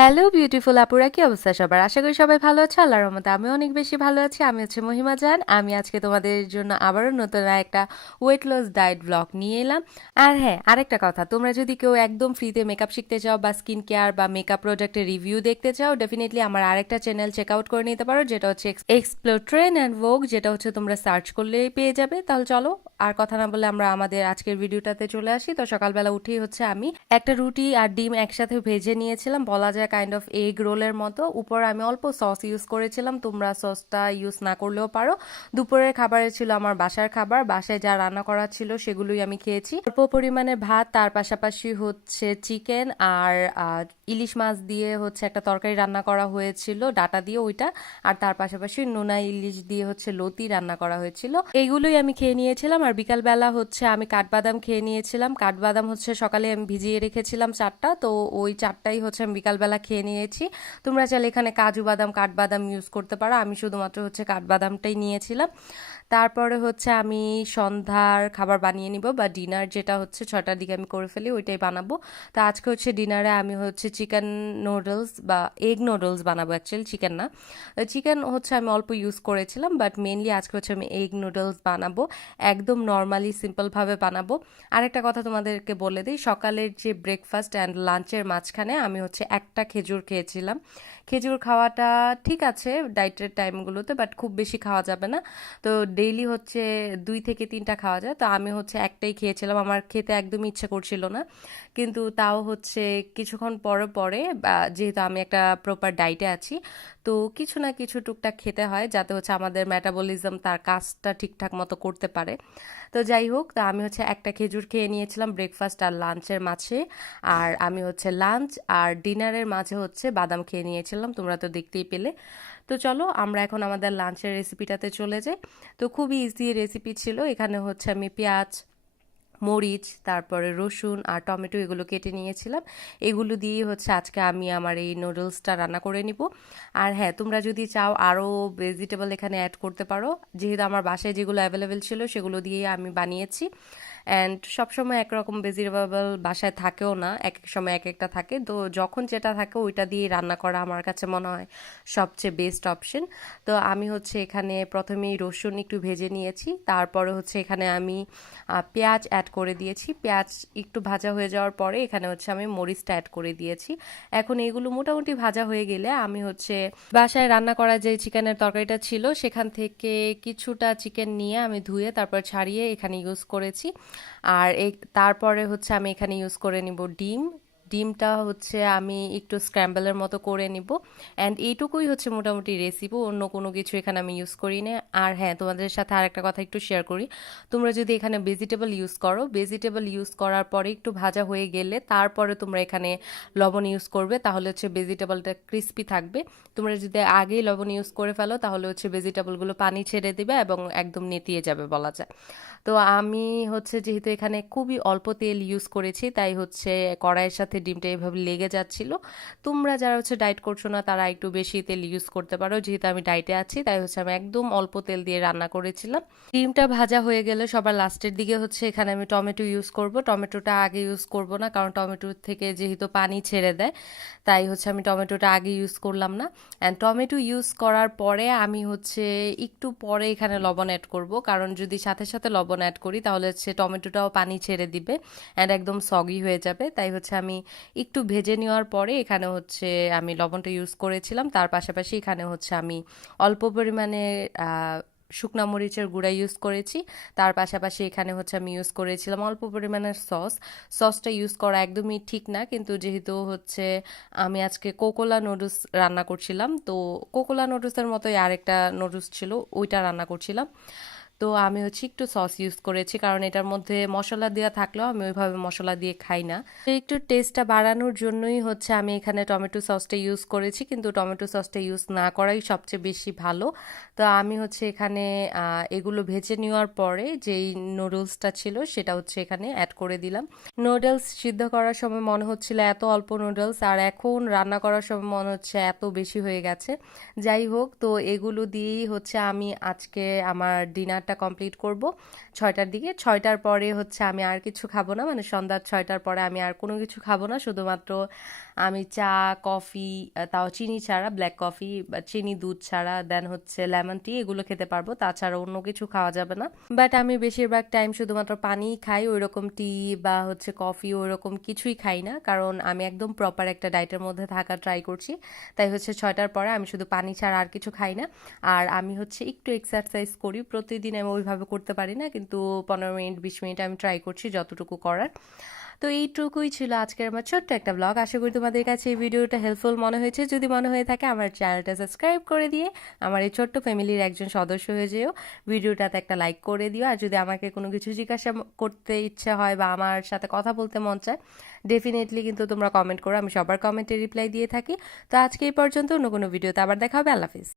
Hello beautiful আপুরা, কি অবস্থা সবার? আশা করি সবাই ভালো আছে। আল্লাহর রহমতে আমি অনেক বেশি ভালো আছি। আমি হচ্ছে মহিমা জান। আমি আজকে তোমাদের জন্য আবারও নতুন একটা ওয়েট লস ডায়েট ব্লগ নিয়ে এলাম। আর হ্যাঁ, আরেকটা কথা, তোমরা যদি কেউ একদম ফ্রিতে মেকআপ শিখতে চাও বা স্কিন কেয়ার বা মেকআপ প্রোডাক্টের রিভিউ দেখতে চাও, ডেফিনেটলি আমার আরেকটা চ্যানেল চেক আউট করে নিতে পারো, যেটা হচ্ছে এক্সপ্লোর ট্রেন অ্যান্ড ভোগ, যেটা হচ্ছে তোমরা সার্চ করলেই পেয়ে যাবে। তাহলে চলো আর কথা না বলে আমরা আমাদের আজকের ভিডিওটাতে চলে আসি। তো সকালবেলা উঠেই হচ্ছে আমি একটা রুটি আর ডিম একসাথে ভেজে নিয়েছিলাম, বলা যায় কাইন্ড অফ এগ রোলের মতো। উপর আমি অল্প সস ইউজ করেছিলাম, তোমরা সসটা ইউজ না করলেও পারো। দুপুরের খাবারে ছিল আমার বাসার খাবার, বাসায় যা রান্না করা ছিল সেগুলোই আমি খেয়েছি। অল্প পরিমাণে ভাত, তার পাশাপাশি হচ্ছে চিকেন আর ইলিশ মাছ দিয়ে হচ্ছে একটা তরকারি রান্না করা হয়েছিল, ডাটা দিয়ে ওইটা। আর তার পাশাপাশি নোনা ইলিশ দিয়ে হচ্ছে লতি রান্না করা হয়েছিল। এইগুলোই আমি খেয়ে নিয়েছিলাম। আর বিকালবেলা হচ্ছে আমি কাঠবাদাম খেয়ে নিয়েছিলাম। কাঠবাদাম হচ্ছে সকালে আমি ভিজিয়ে রেখেছিলাম 4টা, তো ওই 4টাই হচ্ছে আমি বিকালবেলা খেয়ে নিয়েছি। তোমরা চাইলে এখানে কাজু বাদাম, কাঠবাদাম ইউজ করতে পারো, আমি শুধুমাত্র হচ্ছে কাঠবাদামটাই নিয়েছিলাম। তারপরে হচ্ছে আমি সন্ধ্যার খাবার বানিয়ে নিব, বা ডিনার যেটা হচ্ছে 6টার দিকে আমি করে ফেলি, ওইটাই বানাবো। তো আজকে হচ্ছে ডিনারে আমি হচ্ছে চিকেন নুডলস বা এগ নুডলস বানাবো, অ্যাকচুয়ালি চিকেন না। চিকেন হচ্ছে আমি অল্প ইউজ করেছিলাম, বাট মেনলি আজকে হচ্ছে আমি এগ নুডলস বানাবো, একদম নর্মালি সিম্পলভাবে বানাবো। আরেকটা কথা তোমাদেরকে বলে দিই, সকালের যে ব্রেকফাস্ট অ্যান্ড লাঞ্চের মাঝখানে আমি হচ্ছে একটা খেজুর খেয়েছিলাম। খেজুর খাওয়াটা ঠিক আছে ডায়েটের টাইমগুলোতে, বাট খুব বেশি খাওয়া যাবে না। তো ডেইলি হচ্ছে 2 থেকে 3টা খাওয়া যায়, তো আমি হচ্ছে একটাই খেয়েছিলাম, আমার খেতে একদমই ইচ্ছে করছিল না। কিন্তু তাও হচ্ছে কিছুক্ষণ পরে পরে যেহেতু আমি একটা প্রপার ডায়েটে আছি, তো কিছু না কিছু টুকটাক খেতে হয়, যাতে হচ্ছে আমাদের মেটাবলিজম তার কাজটা ঠিকঠাক মতো করতে পারে। তো যাই হোক, তা আমি হচ্ছে একটা খেজুর খেয়ে নিয়েছিলাম ব্রেকফাস্ট আর লাঞ্চের মাঝে। আর আমি হচ্ছে লাঞ্চ আর ডিনারের মাঝে হচ্ছে বাদাম খেয়ে নিয়েছিলাম, তোমরা তো দেখতেই পেলে। তো চলো আমরা এখন আমাদের লাঞ্চের রেসিপিটাতে চলে যাই। তো খুবই ইজি রেসিপি ছিল। এখানে হচ্ছে আমি পেঁয়াজ, মরিচ, তারপরে রসুন আর টমেটো এগুলো কেটে নিয়েছিলাম। এগুলো দিয়েই হচ্ছে আজকে আমি আমার এই নুডলসটা রান্না করে নিব। আর হ্যাঁ, তোমরা যদি চাও আরও ভেজিটেবল এখানে অ্যাড করতে পারো, যেহেতু আমার বাসায় যেগুলো অ্যাভেলেবেল ছিল সেগুলো দিয়েই আমি বানিয়েছি। অ্যান্ড সবসময় একরকম ভেজিটেবল বাসায় থাকেও না, এক এক সময় এক একটা থাকে, তো যখন যেটা থাকে ওইটা দিয়ে রান্না করা আমার কাছে মনে হয় সবচেয়ে বেস্ট অপশন। তো আমি হচ্ছে এখানে প্রথমেই রসুন একটু ভেজে নিয়েছি, তারপরে হচ্ছে এখানে আমি পেঁয়াজ অ্যাড করে দিয়েছি। পেঁয়াজ একটু ভাজা হয়ে যাওয়ার পরে এখানে হচ্ছে আমি মরিচটা অ্যাড করে দিয়েছি। এখন এগুলো মোটামুটি ভাজা হয়ে গেলে আমি হচ্ছে বাসায় রান্না করা যে চিকেনের তরকারিটা ছিল সেখান থেকে কিছুটা চিকেন নিয়ে আমি ধুয়ে তারপর ছাড়িয়ে এখানে ইউজ করেছি। আর তারপরে হচ্ছে আমি এখানে ইউজ করে নিব ডিম। ডিমটা হচ্ছে আমি একটু স্ক্র্যাম্বলের মতো করে নিব। অ্যান্ড এইটুকুই হচ্ছে মোটামুটি রেসিপি, অন্য কোনো কিছু এখানে আমি ইউজ করি না। আর হ্যাঁ, তোমাদের সাথে আরেকটা কথা একটু শেয়ার করি, তোমরা যদি এখানে ভেজিটেবল ইউজ করো, ভেজিটেবল ইউজ করার পরে একটু ভাজা হয়ে গেলে তারপরে তোমরা এখানে লবণ ইউজ করবে, তাহলে হচ্ছে ভেজিটেবলটা ক্রিস্পি থাকবে। তোমরা যদি আগেই লবণ ইউজ করে ফেলো তাহলে হচ্ছে ভেজিটেবলগুলো পানি ছেড়ে দিবে এবং একদম নেতিয়ে যাবে বলা যায়। তো আমি হচ্ছে যেহেতু এখানে খুবই অল্প তেল ইউজ করেছি, তাই হচ্ছে কড়াইয়ের সাথে ডিমটা এভাবে লেগে যাচ্ছিল। তোমরা যারা হচ্ছে ডায়েট করছো না তারা একটু বেশি তেল ইউজ করতে পারো, যেহেতু আমি ডায়েটে আছি তাই হচ্ছে আমি একদম অল্প তেল দিয়ে রান্না করেছিলাম। ডিমটা ভাজা হয়ে গেলে সবার লাস্টের দিকে হচ্ছে এখানে আমি টমেটো ইউজ করব। টমেটোটা আগে ইউজ করব না, কারণ টমেটোর থেকে যেহেতু পানি ছেড়ে দেয়, তাই হচ্ছে আমি টমেটোটা আগে ইউজ করলাম না। অ্যান্ড টমেটো ইউজ করার পরে আমি হচ্ছে একটু পরে এখানে লবণ অ্যাড করব, কারণ যদি সাথে সাথে লবণ অ্যাড করি তাহলে হচ্ছে টমেটোটাও পানি ছেড়ে দিবে অ্যান্ড একদম সগি হয়ে যাবে। তাই হচ্ছে আমি একটু ভেজে নেওয়ার পরে এখানে হচ্ছে আমি লবণটা ইউজ করেছিলাম। তার পাশাপাশি এখানে হচ্ছে আমি অল্প পরিমাণে শুকনা মরিচের গুঁড়া ইউজ করেছি। তার পাশাপাশি এখানে হচ্ছে আমি ইউজ করেছিলাম অল্প পরিমাণের সসটা ইউজ করা একদমই ঠিক না, কিন্তু যেহেতু হচ্ছে আমি আজকে কোকোলা নুডলস রান্না করছিলাম, তো কোকোলা নুডলসের মতোই আরেকটা নুডলস ছিল, ওইটা রান্না করছিলাম। তো আমি হচ্ছে একটু সস ইউজ করেছি, কারণ এটার মধ্যে মশলা দেওয়া থাকলেও আমি ওইভাবে মশলা দিয়ে খাই না। তো একটু টেস্টটা বাড়ানোর জন্যই হচ্ছে আমি এখানে টমেটো সসটা ইউজ করেছি, কিন্তু টমেটো সসটা ইউজ না করাই সবচেয়ে বেশি ভালো। তো আমি হচ্ছে এখানে এগুলো ভেজে নেওয়ার পরে যেই নুডলসটা ছিল সেটা হচ্ছে এখানে অ্যাড করে দিলাম। নুডলস সিদ্ধ করার সময় মনে হচ্ছিল এত অল্প নুডলস, আর এখন রান্না করার সময় মনে হচ্ছে এত বেশি হয়ে গেছে। যাই হোক, তো এগুলো দিয়েই হচ্ছে আমি আজকে আমার ডিনারটা ইফতারটা কমপ্লিট করব 6টার দিকে। 6টার পরে হচ্ছে আমি আর কিছু খাবো না, মানে সন্ধ্যা 6টার পরে আমি আর কোনো কিছু খাবো না, শুধুমাত্র আমি চা, কফি, তাও চিনি ছাড়া, ব্ল্যাক কফি বা চিনি দুধ ছাড়া, দেন হচ্ছে লেমন টি, এগুলো খেতে পারবো, তাছাড়া অন্য কিছু খাওয়া যাবে না। বাট আমি বেশিরভাগ টাইম শুধুমাত্র পানিই খাই, ওইরকম টি বা হচ্ছে কফি ওইরকম কিছুই খাই না, কারণ আমি একদম প্রপার একটা ডায়েটের মধ্যে থাকা ট্রাই করছি। তাই হচ্ছে 6টার পরে আমি শুধু পানি ছাড়া আর কিছু খাই না। আর আমি হচ্ছে একটু এক্সারসাইজ করি প্রতিদিন, আমি ওইভাবে করতে পারি না, কিন্তু 15 মিনিট 20 মিনিট আমি ট্রাই করছি যতটুকু করার। তো এইটুকুই ছিল আজকের আমার ছোট্ট একটা ব্লগ। আশা করি তোমাদের কাছে এই ভিডিওটা হেল্পফুল মনে হয়েছে। যদি মনে হয়ে থাকে আমার চ্যানেলটা সাবস্ক্রাইব করে দিয়ে আমার এই ছোট্ট ফ্যামিলির একজন সদস্য হয়ে যেও। ভিডিওটাতে একটা লাইক করে দিও। আর যদি আমাকে কোনো কিছু জিজ্ঞাসা করতে ইচ্ছে হয় বা আমার সাথে কথা বলতে মন চায়, ডেফিনেটলি কিন্তু তোমরা কমেন্ট করো, আমি সবার কমেন্টে রিপ্লাই দিয়ে থাকি। তো আজকে এই পর্যন্ত, অন্য কোনো ভিডিওতে আবার দেখা হবে। আল্লাহ হাফিজ।